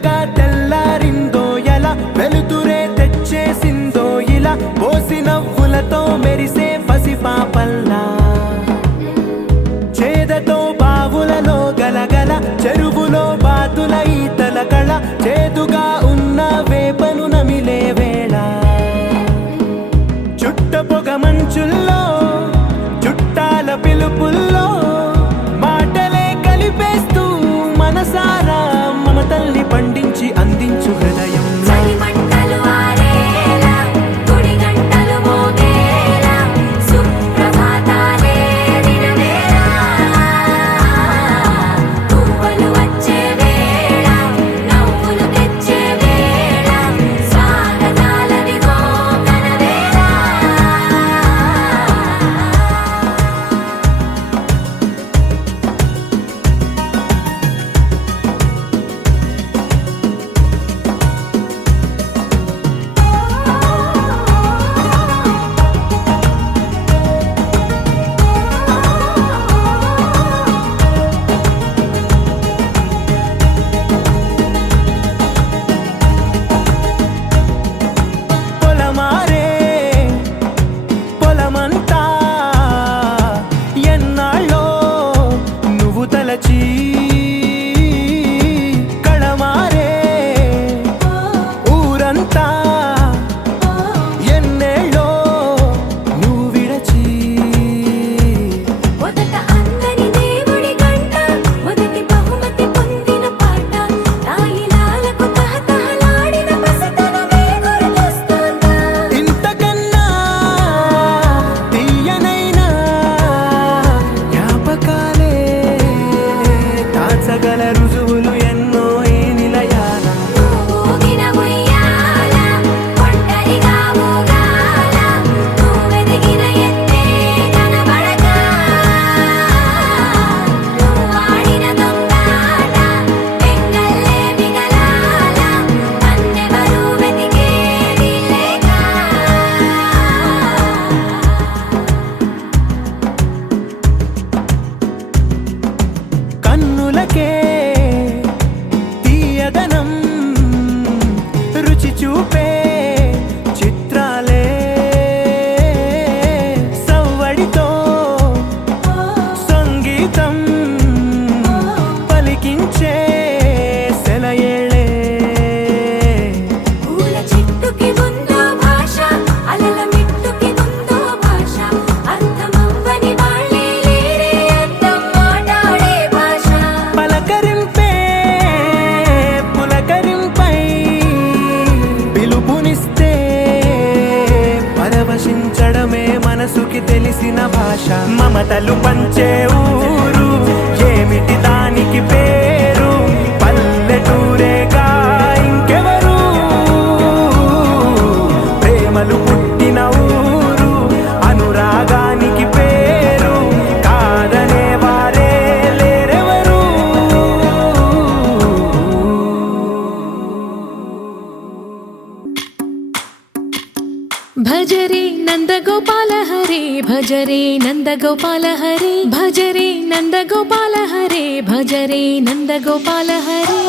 మెల్లగా తెల్లారిందో ఎలా వెలుతురే తెచ్చేసిందో ఇలా పోసి నవ్వులతో మెరిసే పసిపాపల్లా చేదతో బావులలో గలగల చెరువులో బాతుల ఈతల కళ చేదుగా ఉన్న వేపను నమిలే వేళ చుట్ట పొగ మంచుల్లో చుట్టాల పిలుపుల్లో మాటలే కలిపేస్తూ మనసారా మమతల్ని పండించి అందించు హృదయం కళమారే ఊరంతా ఎన్నేళ్ళో నువ్వు విడచి మొదట అందరి దేవుడి గంట మొదటి బహుమతి పొందిన పాట తాయిలాలకు తహతహలాడిన పసితనమే గుర్తొస్తుందా ఇంతకన్నా తీయనైనా జ్ఞాపకాలే తాచగల రుజువులు ఎన్నో ఈ నిలయాల ఊగిన ఉయ్యాల ఒంటరిగా ఊగాల నువ్వెదిగిన ఎత్తే కనబడక నువ్వాడిన దొంగాట పెంగల్లే మిగలాల నన్నెవరూ వెతికేది లేక కన్నులకే తీయదనం రుచి చూపే చిత్రాలే సవ్వడితో సంగీతం పలికించే సెలయేళే పూల చెట్టుకి ఉందో భాష అలల మిట్టుకి ఉందో భాష అర్థమవ్వని వాళ్ళే లేరే అర్థం మాట్లాడే భాష పలకరింపే పులకరింపై పిలుపునిస్తే పరవశించడమే మనసుకి తెలిసిన భాష మమతలు పంచే ఊరు ఏమిటి దానికి పేరు పల్లెటూరేగా ఇంకెవరు ప్రేమలు పుట్టిన ఊరు అనురాగానికి పేరు కాదనే వారే లేరెవరు భజరే నందగోపాల హరే భజరే నందగోపాల హరే భజరే నందగోపాల హరే భజరే నందగోపాల హరే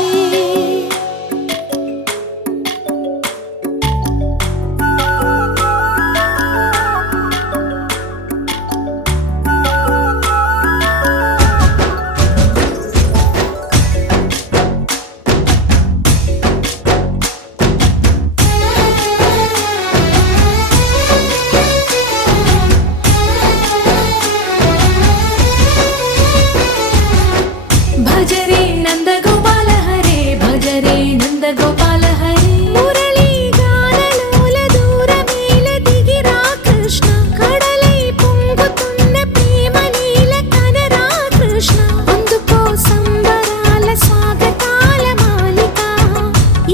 భజరే నందగోపాల హరే భజరే నందగోపాల హరే మురళీ గానలోల దూరమేల దిగిరా కృష్ణ కడలై పొంగుతున్న ప్రేమ నీల కనరా కృష్ణ అందుకో సంబరాల స్వాగతాల మాలిక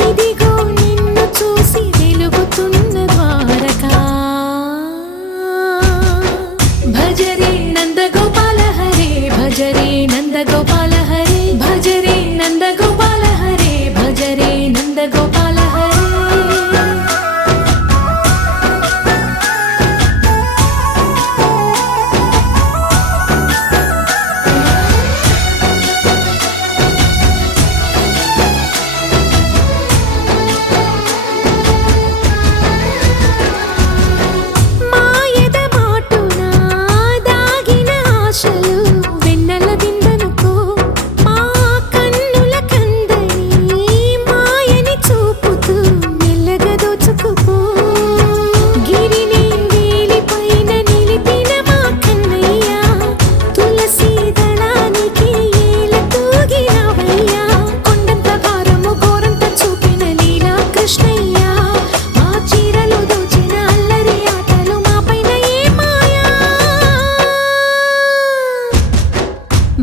ఇదిగో నిన్ను చూసి వెలుగుతున్న ద్వారకా భజరే నందగోపాల హరే భజరే నందగోపాల హరే భజరే నందగోపాల హరే భజరే నందగోపాల హరే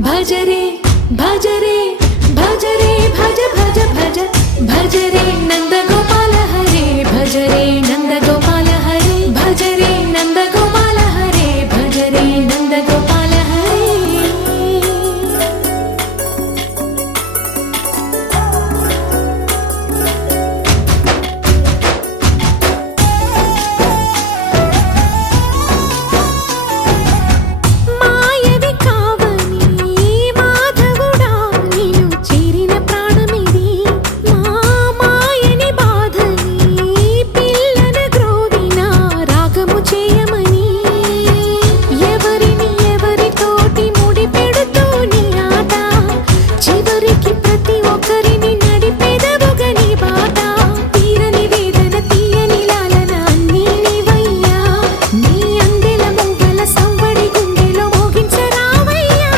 భజరే భజరే భజరే భజ భజ భజ భజరే నందగోపాల హరే భజరే నందగోపాల హరే భజరే నందగోపాల హరే భజరే నందగోపాల హరే మాయవి కావని మాధవుడా నిన్ను చేరిన ప్రాణమిది మా మాయని బాధని పిల్లన గ్రోవిన రాగము చేయమని ఎవరిని ఎవరితోటి ముడి పెడుతూ నీ ఆట చివరికి ప్రతి ఒక్కరిని నడిపెదవుగా నీ బాట తీరని వేదన తీయని లాలన అన్నీ నీవయ్యా నీ అందెల మువ్వల సంవడి గుండెలో మోగించరావయ్యా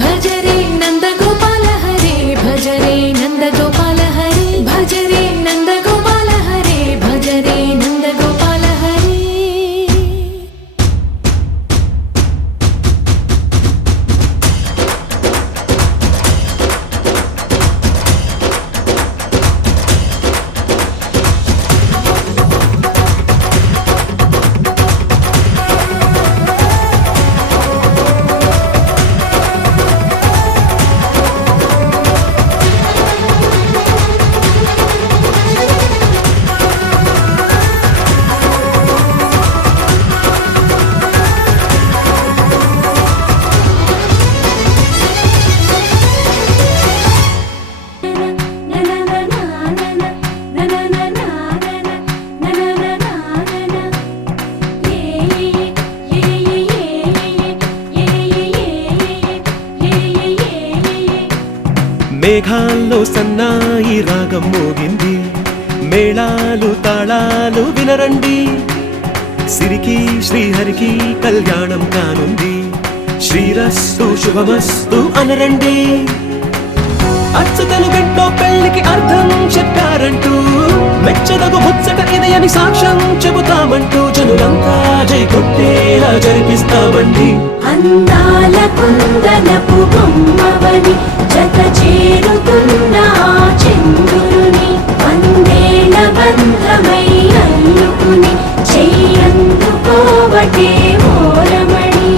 భజరే నందగోపాల హరే భజరే నందగోపాల హరే భజరే నందగోపాల హరే భజరే నందగోపాల హరే మేఘాల్లో సన్నాయి రాగం మోగింది మేళాలు తాళాలు వినరండి సిరికి శ్రీహరికి కళ్యాణం కానుంది శ్రీరస్తు శుభమస్తు అనరండి అచ్చతలు గంటో పెళ్లికి అర్థం చెప్పారంటూ మెచ్చదగు ముచ్చట ఇది అని సాక్ష్యం చెబుతామంటూ జనులంతా జై కొట్టేలా జరిపిస్తామండి అందాల కుందనపు బొమ్మవని జత చేరుతున్న ఆ చంద్రుని వందేల బంధమై అల్లుకుని చెయ్యందుకోవటే ఓరమణి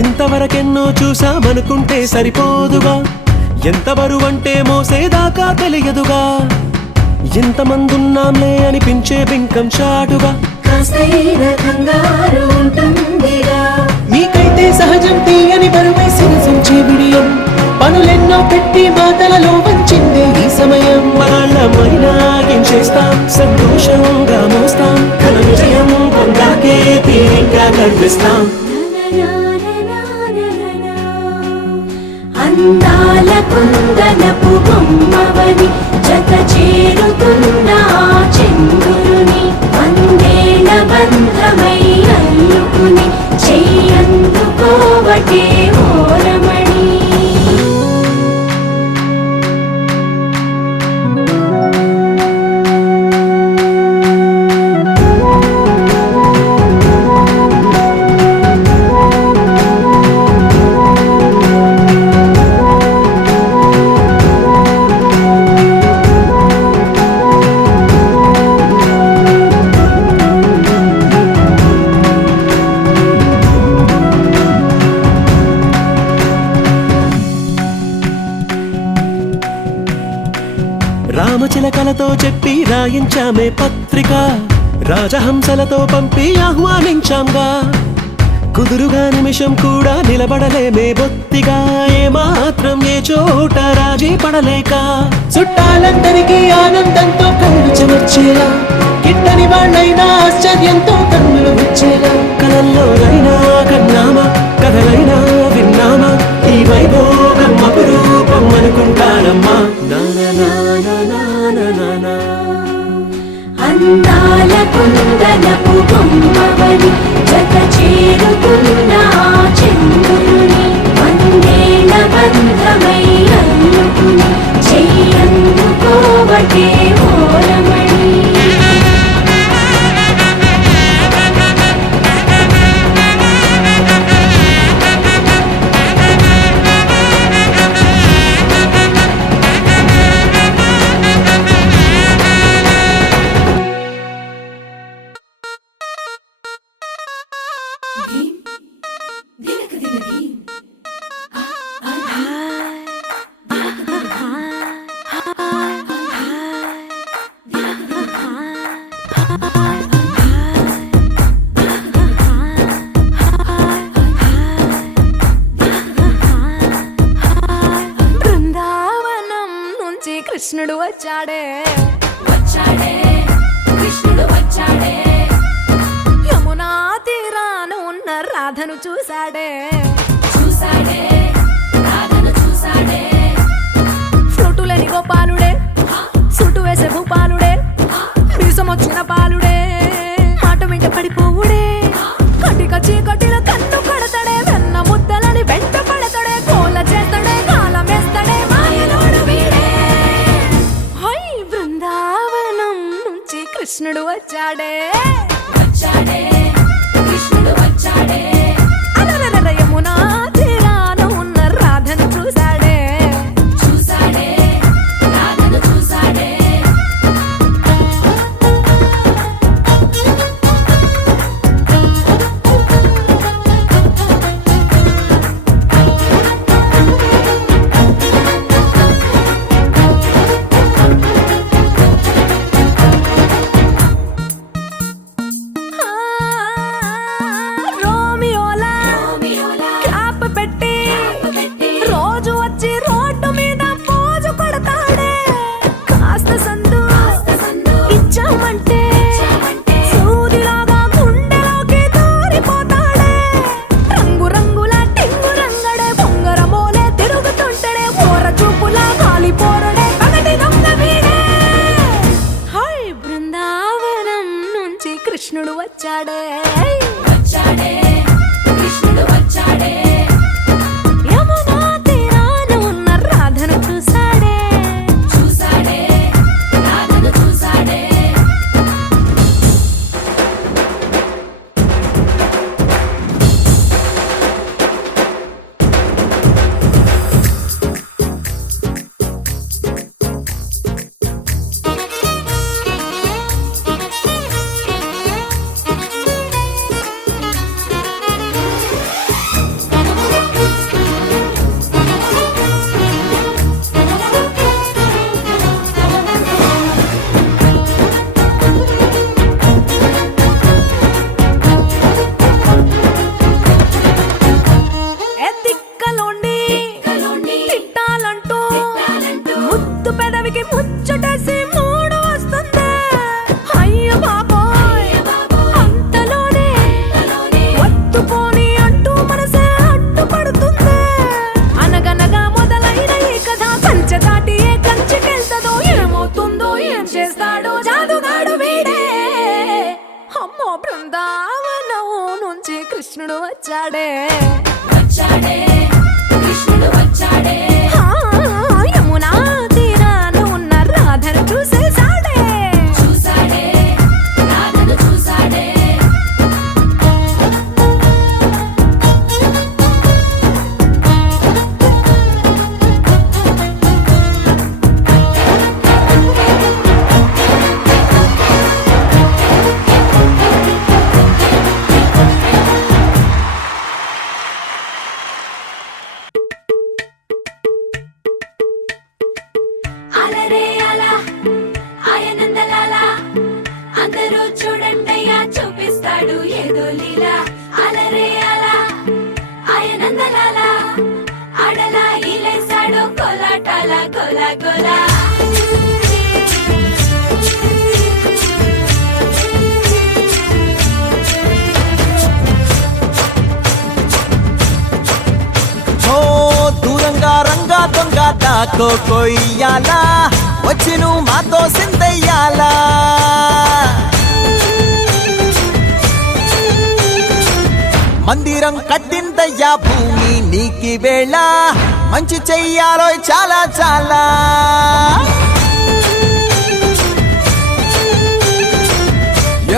ఇంతవరకెన్నో చూసామనుకుంటే సరిపోదుగా ఎంత బరువంటే మోసేదాకా తెలియదుగా ఇంతమందున్నాంలే అనిపించే బింకం చాటుగా కాస్తైన కంగారు ఉంటుందిరా మీకైతే సహజం తీయని బరువేసిన సంచే బిడియం పనులెన్నో పెట్టి మాటలలో వంచిందే ఈ సమయం వాళ్ళమైనా ఏం చేస్తాం సంతోషంగా మోస్తాం ఘన విజయం పొందాకే తీరిగ్గా కనిపిస్తాం అందాల కుందనపు బొమ్మవని జత చేరుతున్న ఆ చంద్రుని వందేల బంధమై అల్లుకుని చెయ్యందుకోవటే ఓరమణి రామచిలకలతో చెప్పి రాయించామే పత్రిక రాజహంసలతో పంపి ఆహ్వానించాంగా కుదురుగా నిమిషం కూడా నిలబడలేమే బొత్తిగా ఏమాత్రం ఏ చోట రాజీ పడలేక చుట్టాలందరికీ ఆనందంతో కళ్ళు చెమర్చేలా చూడని వాళ్ళైనా ఆశ్చర్యంతో కన్నులు వచ్చేలా కలల్లోనైనా కన్నామా కథలైనా విన్నామా ఈ వైభోగం అపురూపం అనుకుంటానమ్మా నా అందాల కుందనపు బొమ్మవని జత చేరుతున్న ఆ చంద్రుని వందేళ్ల బంధమై అల్లుకుని చెయ్యందుకోవటే ఓరమణి బృందావనం నుంచి కృష్ణుడు వచ్చాడే కృష్ణుడు వచ్చాడే యమునా తీరాన ఉన్న రాధను చూశాడే రాధను చూశాడే ఫ్రూటులని గోపాలుడే సుటు వేసే భూపాలుడే మీసమొచ్చిన పాలుడే మాట వెంట పడిపోవుడే కటిక చీకటిలో కన్ను కడతాడే వెన్న ముద్దలని వెంట పడతాడే కోల చేస్తాడే కాలం వేస్తాడే మాయలోడు వీడే హై బృందావనం నుంచి కృష్ణుడు వచ్చాడే కృష్ణుడు వచ్చాడే అలరర యమునా తీరాన ఉన్న రాధను చూశాడే రాధను చూశాడే రోమియోలా క్లాప్ పెట్టి రోజు వచ్చి రోడ్డు మీద పోజు కొడతాడే కాస్త సందు ఇచ్చామంటే సూదిలాగా గుండెలోకి దూరిపోతాడే రంగు రంగుల టింగు రంగడే బొంగరమోలే తిరుగుతుంటాడే ఓర చూపులా కాలిపోరడే పగటి దొంగ వీడే హై బృందావనం నుంచి కృష్ణుడు వచ్చాడే కృష్ణుడు వచ్చాడే యమునా తీరాన ఉన్న రాధను చూశాడే రాధను చూశాడే ఏ దిక్కలోండి తిట్టాలంటూ ముద్దు పెదవికి ముచ్చటేసి మూడు వస్తుంది అయ్య బాబోయ్ అంతలోనే ఒత్తుకోని అంటూ మనసే అడ్డుపడుతుంది అనగనగా మొదలైన ఈ కథ కంచె దాటి ఏ కంచెకెళ్తదో ఏమవుతుందో ఏం చేస్తాడో జాదుగాడు వీడే అమ్మో బృందావనం నుంచి కృష్ణుడు వచ్చాడే కృష్ణుడు వచ్చాడే యమునా తీరాన ఉన్న రాధను చూసేశాడే రాధను చూశాడే అలరే అలా ఆయనందలాల అందరూ చూడండయ్యా చూపిస్తాడు ఏదో లీలా అలరే అలా ఆయనందలాల ఆడలా ఈలేసాడు కోలాటాల కోలా కోలా నాకో కొయ్యాలా వచ్చి నువ్వు మాతో సిందయ్యాలా మందిరం కట్టిందయ్యా భూమి నీకి వేళ మంచి చెయ్యాలో చాలా చాలా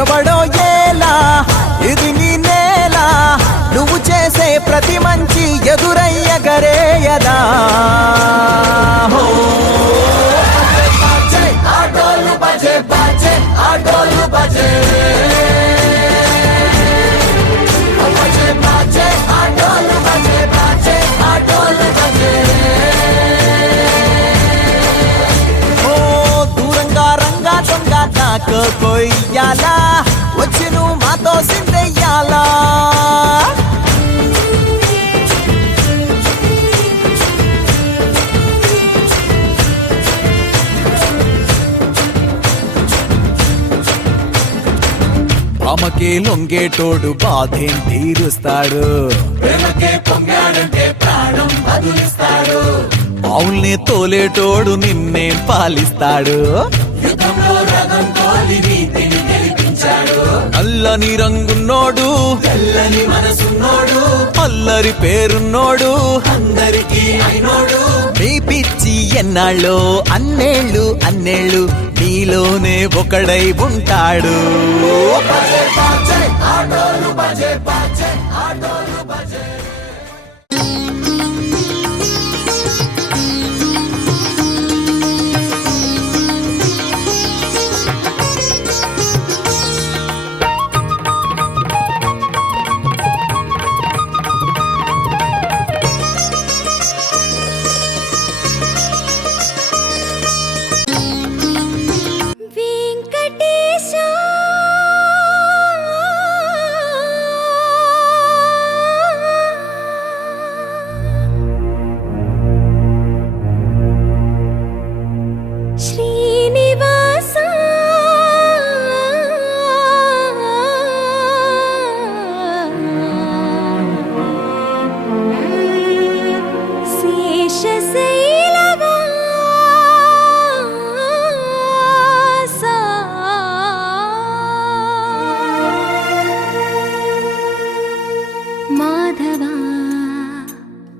ఎవడో ఏలా ఇది నీ నేల నువ్వు చేసే ప్రతి మంచి ఎదురయ్యగరేయదా ఆటోలు బజే బాజే ఆటోలు బజే బాజే ఆటోలు బజే బాజే ఆటోలు బజే ఓ దూరంగా రంగా దొంగ నాకు కొయ్యాలా వచ్చి నువ్వు మాతో సిందెయ్యాలా ఆమెకే లొంగేటోడు బాధేం తీరుస్తాడు ఆవుల్ని తోలేటోడు నిన్నేం పాలిస్తాడు నల్లని రంగున్నోడు తెల్లని మనసున్నోడు అల్లరి పేరున్నోడు అందరికీ అయినోడు నీ పిచ్చి ఎన్నాళ్ళో అన్నేళ్ళు అన్నేళ్ళు నీలోనే ఒకడై ఉంటాడు ఆటోలు బజే బాజే ఆటోలు బజే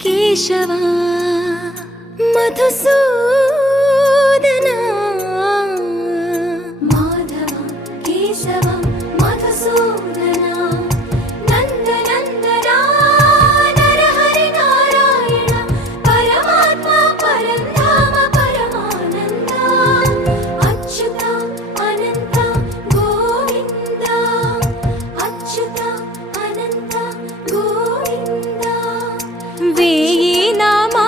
కేశవా మధుసూదన మాధవ కేశవ మధుసూదన నందనందన నరహరి నారాయణ పరమాత్మ పరంధామ పరమానంద అచ్యుత అనంత గోవింద అచ్యుత అనంత గోవింద వేయి నామా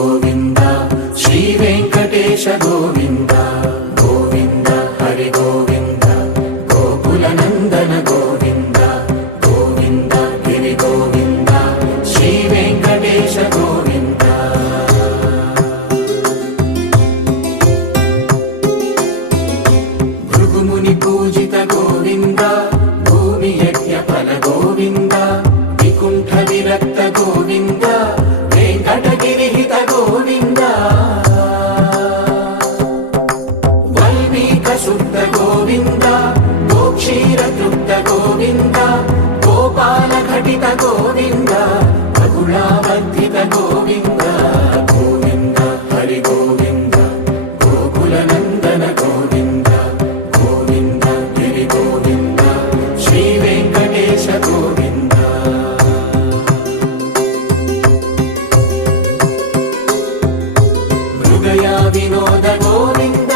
గోవింద శ్రీ వెంకటేశ గోవింద గోవింద హరి గోవింద గోకుల నందన గోవింద గోవింద గిరి గోవింద శ్రీ వెంకటేశ గోవింద భృగుముని పూజిత గోవింద భూమి యజ్ఞ ఫల గోవింద వికుంఠ విరక్త గోవింద వెంకటగిరిహిత గోవింద వల్మీక శుద్ధ గోవింద గోక్షీర తృప్త గోవింద గోపాల ఘటిత గోవింద బహుళావర్ధిత గోవింద గోవింద హరి గోవింద గోకుల నందన గోవింద గోవింద గిరి గోవింద శ్రీ వెంకటేశ గోవింద మృగయా వినోద గోవింద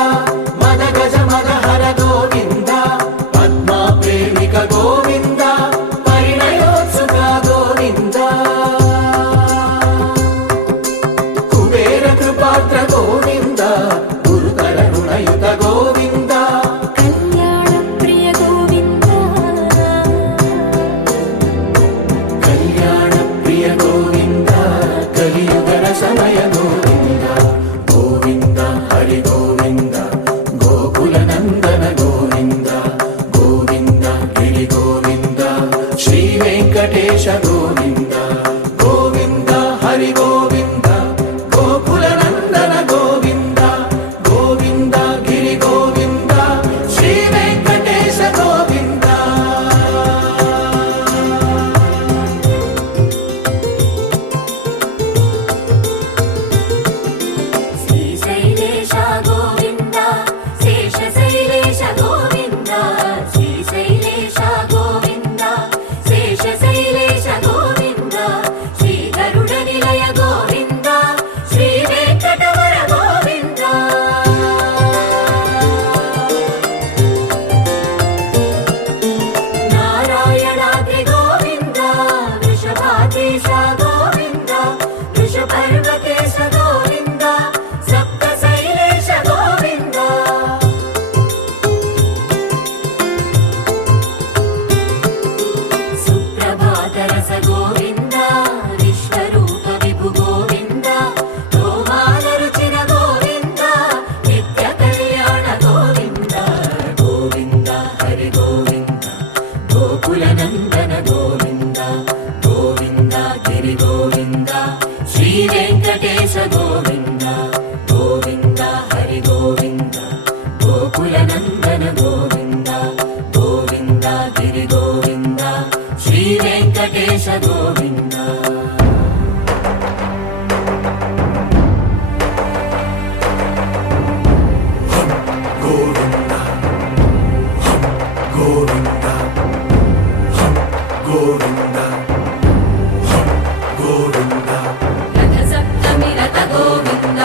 మద గజ మదహర గోవింద పద్మా ప్రేమిక గోవింద పరిణయోత్సుక గోవింద కుబేర కృపాత్ర గోవింద గురుతర రుణయుత గోవింద కళ్యాణ ప్రియ గోవింద కళ్యాణ ప్రియ గోవింద కలియుగ సమయ గోవింద గోవింద హరి గోవింద గోకుల నందన గోవింద గోవింద గిరి గోవింద శ్రీ వెంకటేశ గోవింద గోవింద హరి గోవింద గోకుల నందన గోవింద గోవింద గిరి గోవింద శ్రీ వెంకటేశ గోవింద శ్రీశైలేశ గోవింద శేషశైలేశ గోవింద శ్రీశైలేశ గోవింద శేషశైలేశ గోవింద శ్రీ గరుడ నిలయ గోవింద శ్రీ వెంకటవర గోవింద నారాయణాద్రి గోవింద వృషభాద్రీశ గోవింద వృషపర్వతేశ గోవింద సప్తశైలేశ గోవింద సుప్రభాతరస గోవింద విశ్వరూప విభు గోవింద గోమాల రుచిర గోవింద నిత్య కళ్యాణ గోవింద గోవింద హరి గోవింద గోకుల నందన గోవింద గోవింద గిరి గోవింద శ్రీ వెంకటేశ గోవింద గోవింద హరి గోవింద గోకుల నందన గోవింద గోవింద గిరి గోవింద శ్రీ వెంకటేశ గోవింద గోవింద గోవింద గోవింద గోవింద రథ సప్తమి రథ గోవింద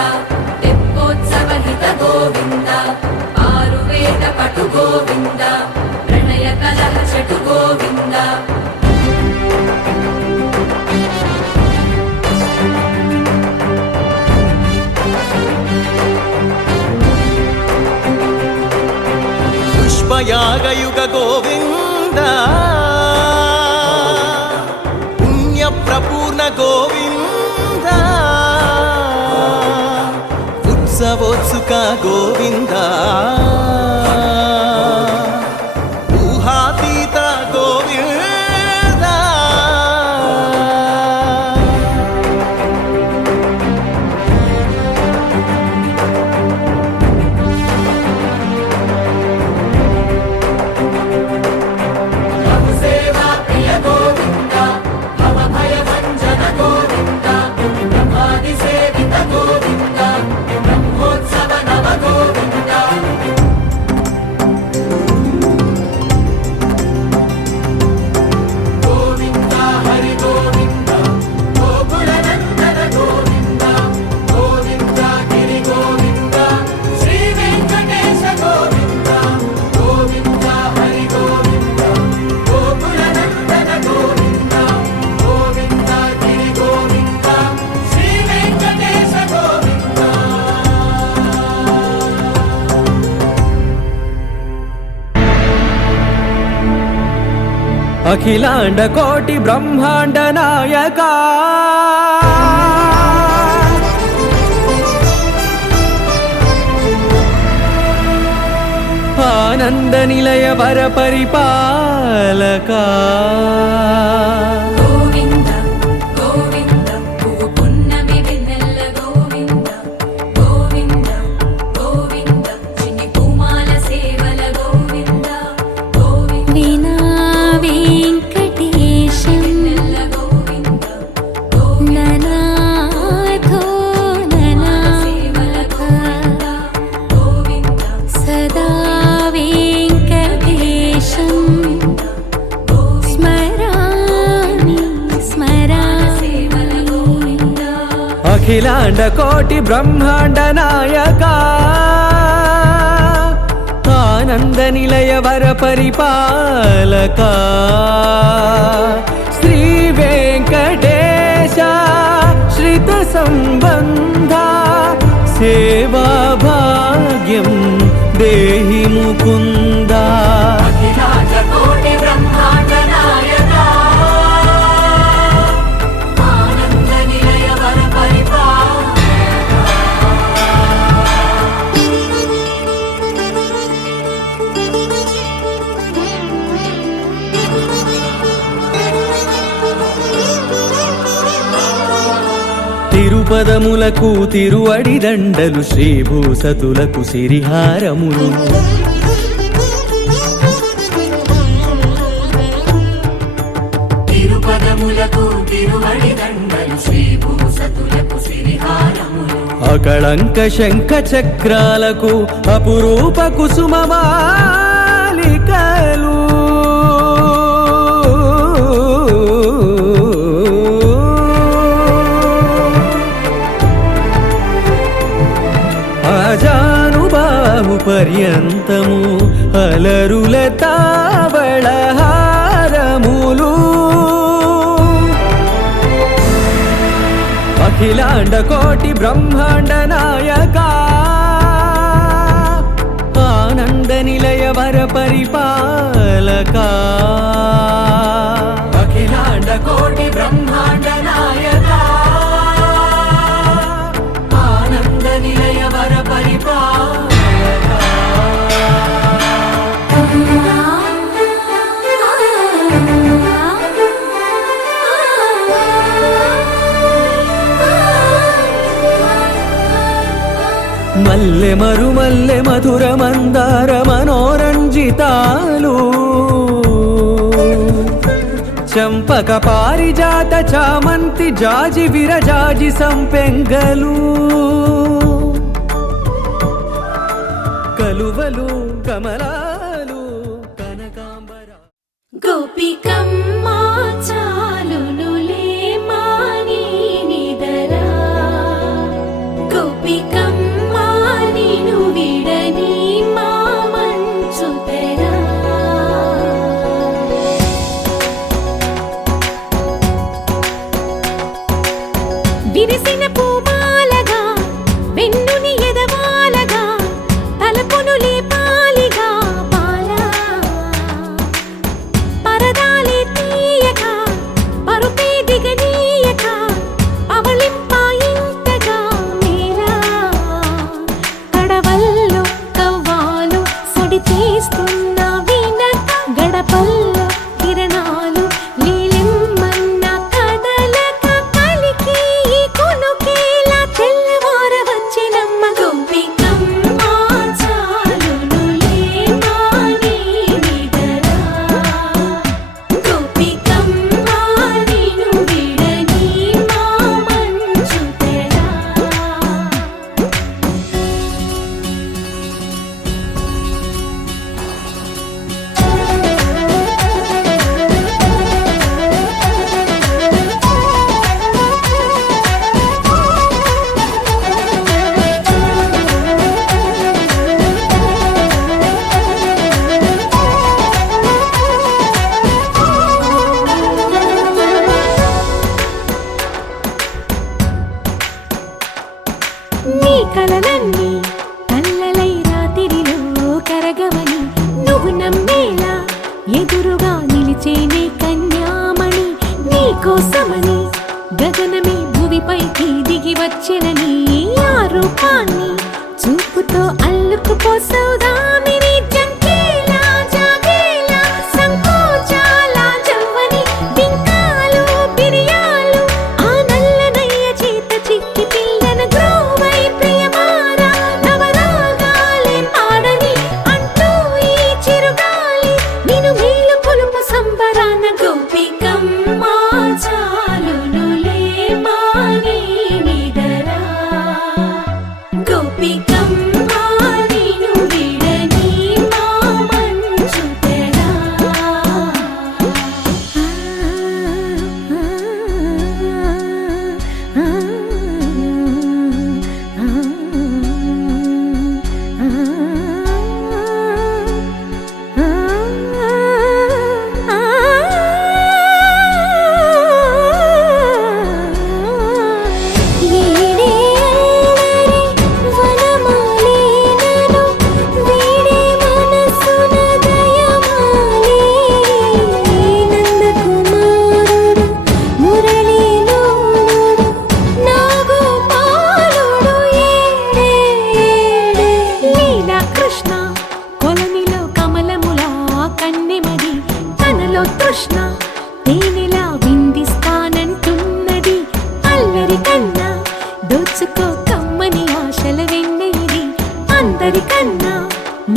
తెప్పోత్సవ హిత గోవింద ఆరువేద పటు గోవింద ప్రణయ కలహ షటు గోవింద పుష్పయాగయుగ గోవింద పుణ్య ప్రపూర్ణ గోవింద ఉత్సవోత్సుక గోవింద ఊహాతీత గోవింద సేవా ప్రియ గోవింద భవ భయ భంజన గోవింద బ్రహ్మాది సేవిత గోవింద బ్రహ్మోత్సవ నవ గోవింద అఖిలాండ కోటి బ్రహ్మాండ నాయక ఆనంద నిలయ వర పరిపాలక గోవింద గోవింద పువ్వు పున్నమి వెన్నెల గోవింద గోవింద గోవింద చిన్ని పూమాల సేవల గోవింద గోవింద వీణా వెంకటేశం వెన్నెల గోవింద గోవింద ననాథో సేవల ననాథ గోవింద గోవింద సదా వెంకటేశం స్మరామి సేవల స్మరామి గోవింద అఖిలాండ కోటి బ్రహ్మాండ నాయక ఆనంద నిలయ వర పరిపాలక శ్రీ వెంకటేశ శ్రిత సంబంధ సేవా భాగ్యం దేహి ముకుంద అఖిలాండ కోటి బ్రహ్మాండ నాయక ఆనంద నిలయ వర తిరుపదములకు తిరువడి దండలు శ్రీభూసతులకు సిరిహారములు తిరుపదములకు తిరువడి దండలు శ్రీభూసతులకు సిరిహారములు అకళంక శంఖ చక్రాలకు అపురూప కుసుమమాలికలు అజానుబాహు పర్యంతము అలరుల తావళహారములు అఖిలాండ కోటి బ్రహ్మాండ నాయక ఆనంద నిలయ వర పరిపాలక అఖిలాండ కోటి బ్రహ్మాండ నాయక ఆనంద నిలయ వర పరిపాలక మల్లె మరుమల్లె మధుర మందార మనోరంజితాలు చంపక పారిజాత చామంతి జాజి విరజాజి సంపెంగలు కలువలు కమలాలు కనకాంబర గోపికమ్మ చాలునులే మాని నిదరా గోపికమ్మ నిను విడని మా మంచుతెరా విరిసిన పూమాలగా వెన్నుని ఎదవాలగా తలపును లేపాలిగా బాలా పరదాలే తీయక పరుపే దిగనీయక పవళింపాయింతగా మేలా కడవల్లో కవ్వాలు సడి చేస్తున్న వినక గడపల్లో కిరణాలు నీలిమ్మన్న కదలక కలికి ఈ కొనుకేలా తెల్లవార వచ్చినమ్మ గోపికమ్మ చాలునులే మాని నిదరా గోపికమ్మ నిను విడని మా మంచుతెరా నీ కలలన్నీ కల్లలై రాత్రిలో కరగవని నువ్వు నమ్మేలా ఎదురుగా నిలిచేనే కోసమని గగనమే భువిపైకి దిగి వచ్చెనని ఆ రూపాన్ని చూపుతో అల్లుకుపోసౌదామిని జంకేలా జాగేలా సంకోచాల జవ్వని బింకాలు బిరియాలు ఆ నల్లనయ్య చేత చిక్కి పిల్లన గ్రోవై ప్రియమారా నవరాగాలే పాడని అంటూ ఈ చిరుగాలి నిన్ను మేలు పొలుపు సంబరాన గోపికమ్మ చాలునులే మాని నిదరా గోపికమ్మ నిన్ను విడని మా మంచు తెరా కృష్ణ కొలనిలో కమలములా కన్నెమది తనలో తృష్ణ తేనెలా విందిస్తానంటున్నది అల్లరి కన్నా దోచుకో కమ్మని ఆశల వెన్నెయిది అందరికన్నా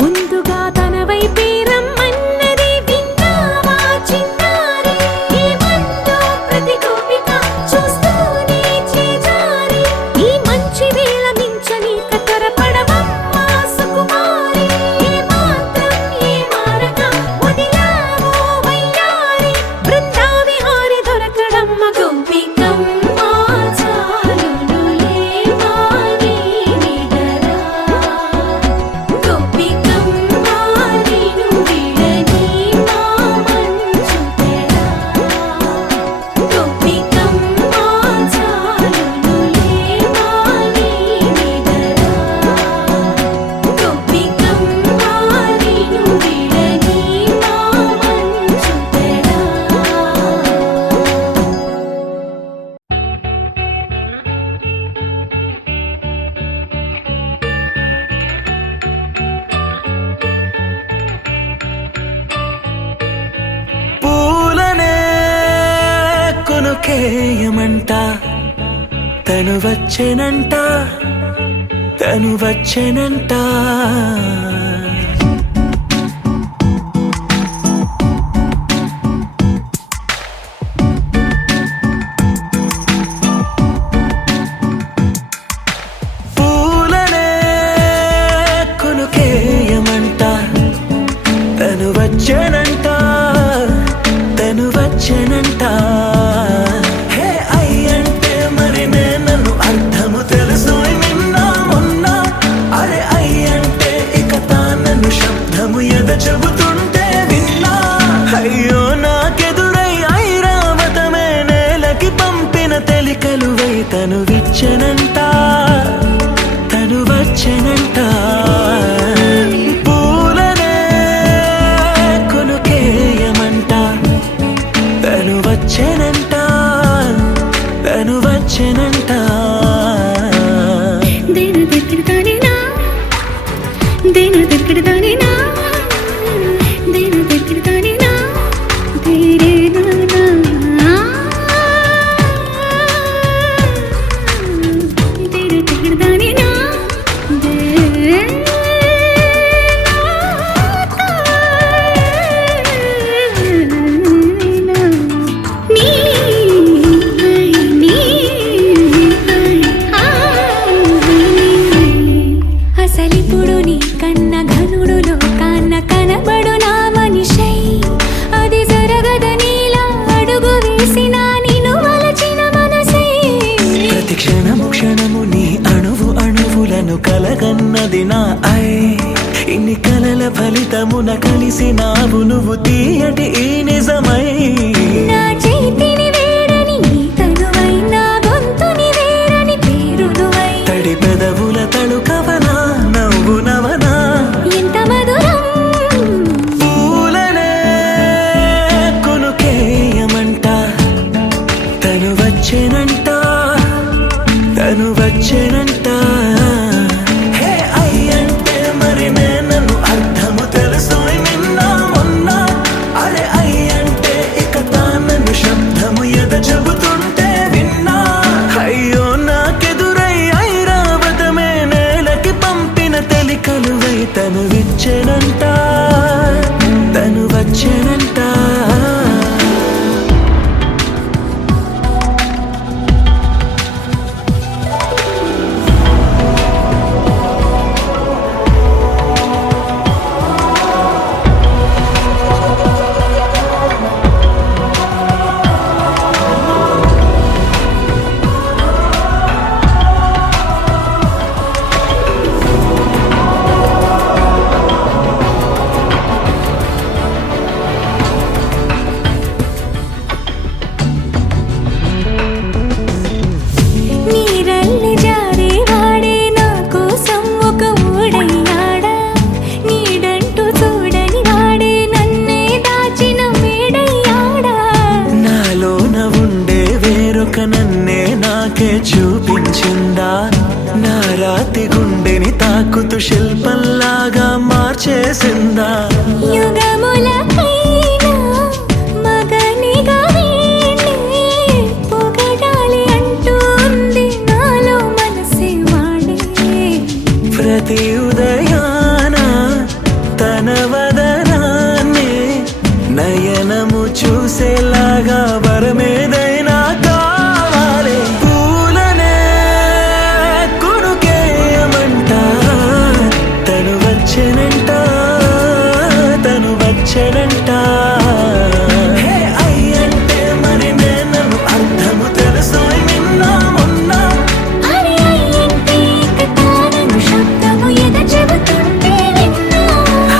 ముందుగా తన వైపే రమ్మన్నది విన్నావా చిన్నారి ఏమందో ప్రతి గోపిక చూస్తూనే చేజారి ఈ మంచి వేళ మించని కతరపడవమ్మ సుకుమారి ఏ మాత్రం ఏ మారక వదిలావో వయ్యారి బృందావిహారి దొరకడమ్మ గోపికమ్మ చాలునులే మాని నిదరా గోపికమ్మ నిన్ను విడని మా మంచు తెరా గోపికమ్మ చాలునులే మాని నిదరా గోపికమ్మ నిన్ను విడని మా మంచు తెరా పూలనే కొనుకేయమంట తను వచ్చెనంట తను వచ్చెనంట పూలనే కొనుకేయమంట తను వచ్చెనంట తను వచ్చెనంట హే అయ్యంటే మరి నన్ను అర్థము తెలుసు నిన్న మొన్న అరే అయ్యంటే ఇక తానను శబ్దము ఎద చెబుతుంటే విన్నా అయ్యో నాకెదురై ఐరావతమే నేలకి పంపిన తెలికలువై తను విచ్చెనంట తను వచ్చెనంట పూలనే కొనుకేయమంట తను వచ్చెనంట తను వచ్చెనంట దేన దగ్గరదానినా దేన దగ్గరదానినా దేన దగ్గరదానినా దేరేనా దేన దగ్గరదానినా అసలిప్పుడు నీ కన్న ఘనుడులో కన్న కనబడు నా మనిషై అది జరగదనిలా అడుగు వేసిన నిన్ను వలచిన మనసై ప్రతి క్షణము క్షణము నీ అణువు అణువులను కలగన్నది నా ఐ ఇన్ని కలల ఫలితమున కలిసినావు నువ్వు తీయటి ఈ నిజమై నా చేతిని వేడని నీ తనువై నా గొంతుని వేరని పేరు నువ్వై తడి పెదవుల తడుకవనా నవ్వు నవనా ఎంత మధురం పూలనే కొనుకేయమంట గుండెని తాకుతూ శిల్పంలాగా మార్చేసిందా యుగములకైనా మగనిగా వీణ్ణి పొగడాలి అంటూంది నాలో మనసే వాడే. ప్రతి ఉదయాన తన వదనాన్ని నయనము చూసేలాగా వరమేదైనా కావాలి. పూలనే కొనుకేయమంట తను వచ్చెనంట తను వచ్చెనంట. హే అయ్యంటే మరి నేను అర్థము తెలుసు నిన్న మొన్న. అరే అయ్యంటే ఇక తానను శబ్దము ఎద చెబుతుంటే విన్నా.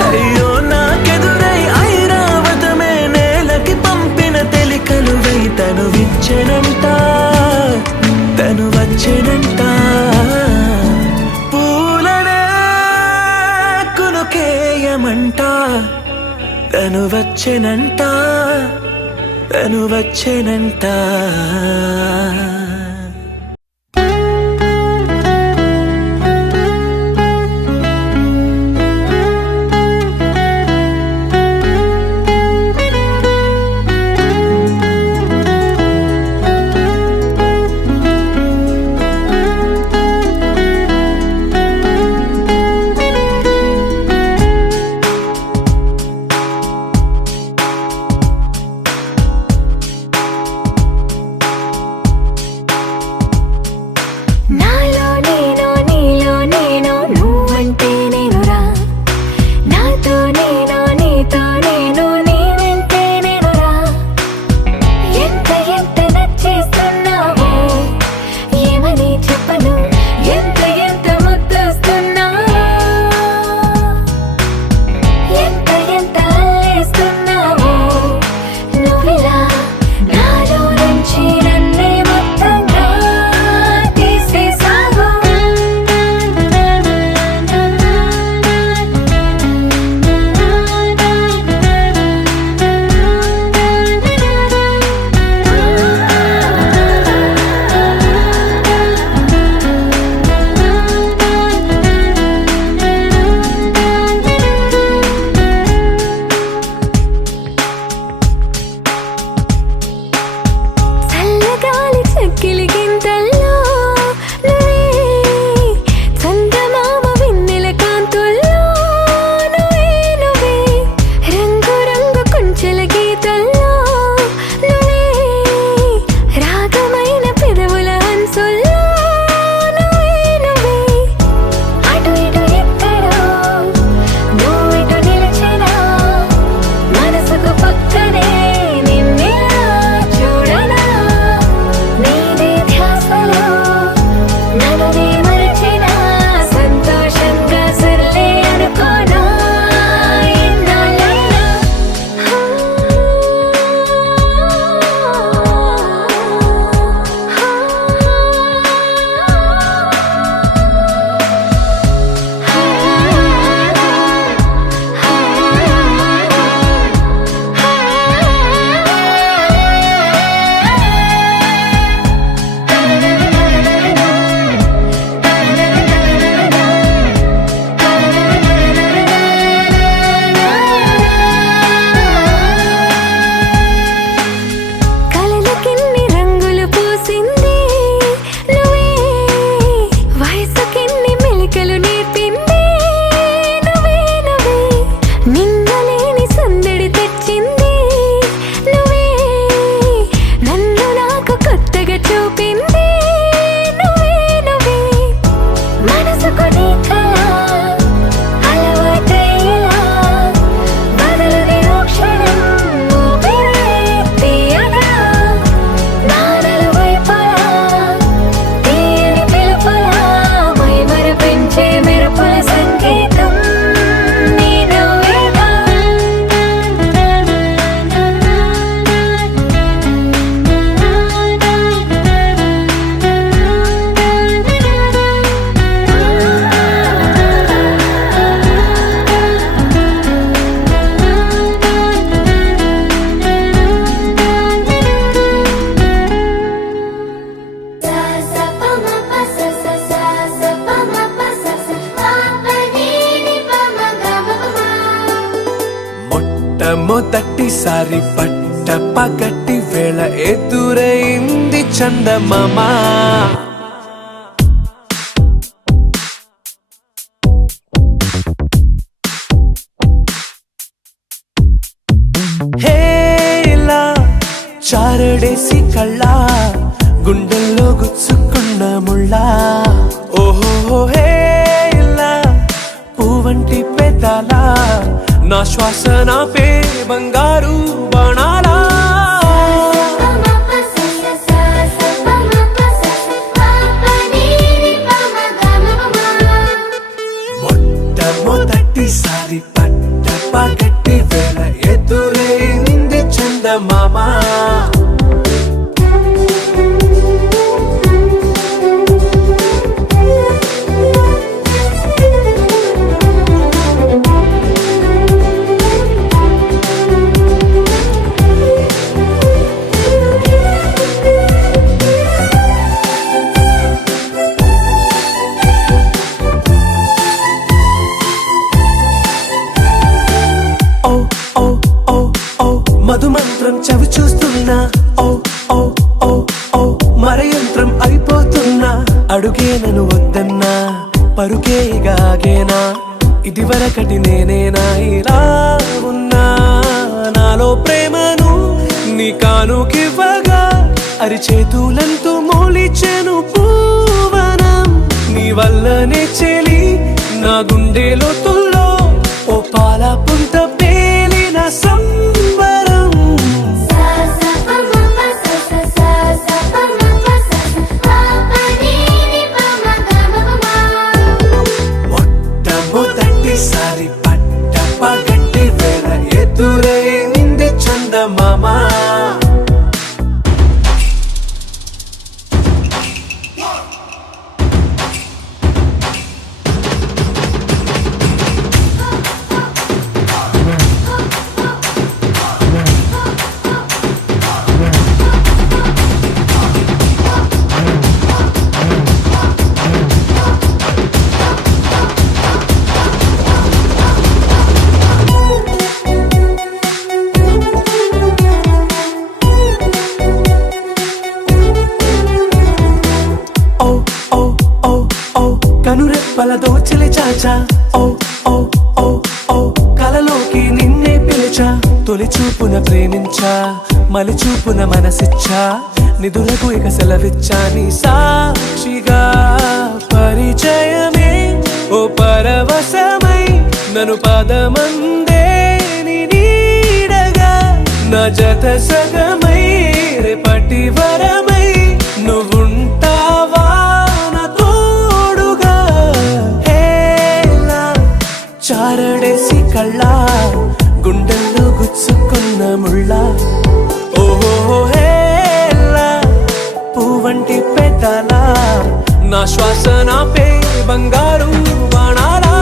అయ్యో నాకెదురై ఐరావతమే నేలకి పంపిన తెలికలువై తను విచ్చెనంట తను వచ్చెనంట. పూలనే కునుకేయమంట తను వచ్చెనంట తను వచ్చెనంట. మొదటిసారి పట్ట పగటి వేళ ఎదురైంది చందమామ హేలా చారడేసి కళ్ళ గుండెల్లో గుచ్చుకున్న ముళ్ళ ఓహో హేలా పువ్వంటి పెదాల నా శ్వాస నా పే బంగారు బాణాలా మొట్టమొదటిసారి పట్ట పగటి వేళ ఎదురైంది చందమామ మధుమంత్రం చవి చూస్తున్నా ఓ ఓ ఓ ఓ మరయంత్రం అయిపోతున్నా అడుగే నన్ను వద్దన్నా పరుగే గాగేనా ఇది వరకటి నేనేనా ఇలా ఉన్నా నాలో ప్రేమను నీ కానుకివ్వగా అరిచేతులంతో మోలిచెను పూవనం నీ వల్లనే చెలి నా గుండె లోతుల్లో ఓ పాల పుంత పేలిన సంబరం మొట్టమొదటిసారి పట్ట పగటి వేళ ఎదురైంది చందమామ కనురెప్పల దోచలి చాచా ఓ ఓ ఓ ఓ కలలోకి నిన్నే పిలిచా తొలి చూపున ప్రేమించా మలి చూపున మనసిచ్చా నిధులకు ఇక సెలవిచ్చా నీ సాక్షిగా పరిచయమే ఓ పరవశమై నన్ను పదమందే నీ నీడగా నా జత సగమై రేపటి వరమై నువ్వుంటావా చారడేసి కళ్ళ గుండెల్లో గుచ్చుకున్న ముళ్ళ ఓహో హేలా పువ్వంటి పెదాల నా శ్వాస నా పే బంగారు బాణాలా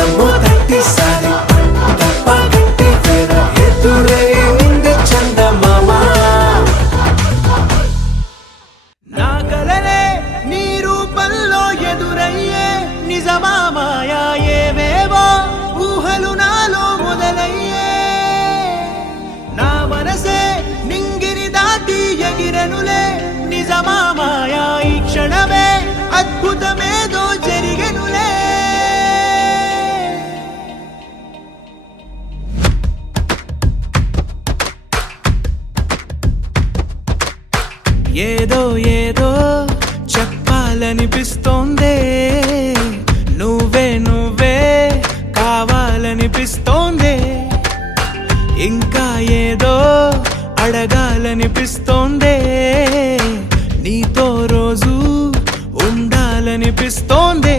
మొట్టమొదటిసారి పట్ట పగటి వేళ ఎదురైంది చందమామ నా కలలే నీ రూపంలో ఎదురయ్యే నిజమా మాయా ఏవేవో ఊహలు నాలో మొదలయ్యే నా మనసే నింగిని దాటి ఎగిరనులే నిజమా మాయా ఈ క్షణమే అద్భుతమేదో జరిగెనులే ఏదో ఏదో చెప్పాలనిపిస్తోందే నువ్వే నువ్వే కావాలనిపిస్తోందే ఇంకా ఏదో అడగాలనిపిస్తోందే నీతో రోజు ఉండాలనిపిస్తోందే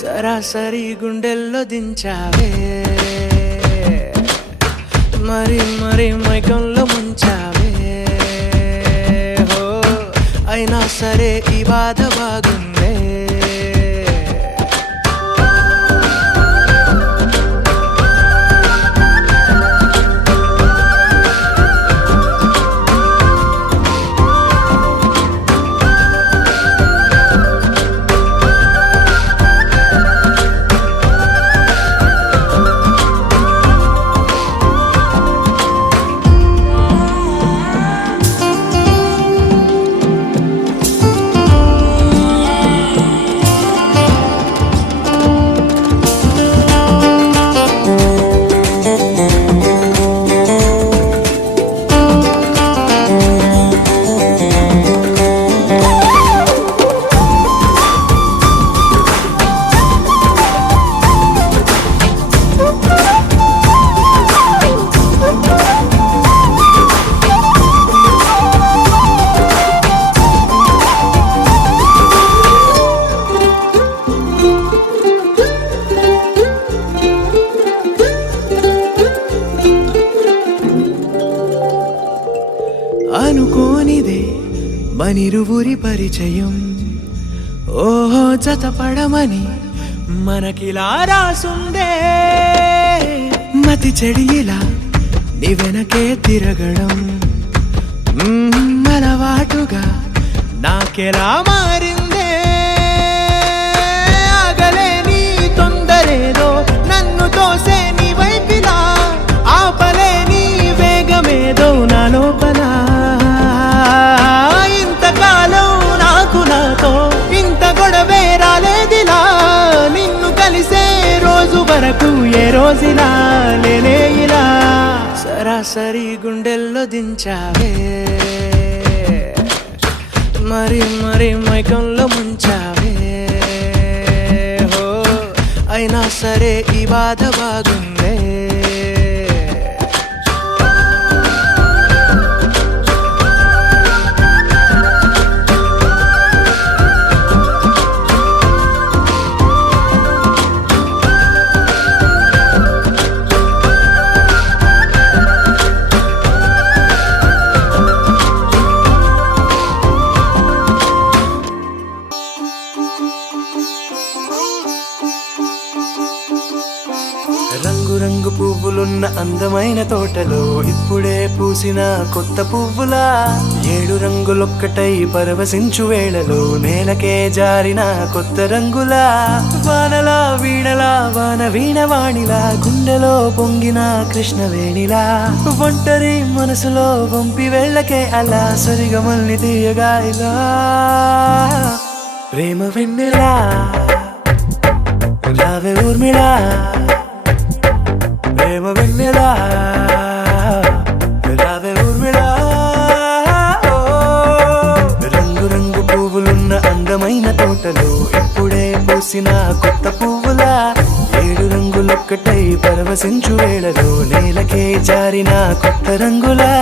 సరాసరి గుండెల్లో దించావే మరి మరి మైకంలో ముంచావే హో అయినా సరే ఈ బాధ బాగుందే అనుకోనిదే మనిరువురి పరిచయం ఓహో జతపడమని మనకిలా రాసుందే మతి చెడిలా నీ వెనకే తిరగడం అలవాటుగా నాకెలా మారిందే ఆగలేని తొందరేదో నన్ను తోసే నీ వైపిలా ఆపలేని వేగమేదో నా లోపల ఇంతకాలం నాకు నాతో ఇంత గొడవే రాలేదిలా నిన్ను కలిసే రోజు వరకు ఏ రోజులా లేనే ఇలా సరాసరి గుండెల్లో దించావే మరి మరి మైకంలో ముంచావే హో అయినా సరే ఈ బాధ బాగుందే రంగు రంగు పువ్వులున్న అందమైన తోటలో ఇప్పుడే పూసిన కొత్త పువ్వులా 7 రంగులొక్కటై పరవశించు వేళలో నేలకే జారిన కొత్త రంగులా వానలా వీణలా వాన వీణవాణిలా గుండెలో పొంగిన కృష్ణవేణిలా ఒంటరి మనసులో వంపి వెళ్ళకే అలా సరిగమల్ని తీయగా ఇలా ప్రేమ వెన్నెలా రావే ఊర్మిళా ప్రేమ వెన్నెలా రావే ఊర్మిళా రంగు రంగు పువ్వులున్న అందమైన తోటలో ఇప్పుడే పూసిన కొత్త పువ్వులా 7 రంగులొక్కటై పరవశించు వేళలో నేలకే జారిన కొత్త రంగులా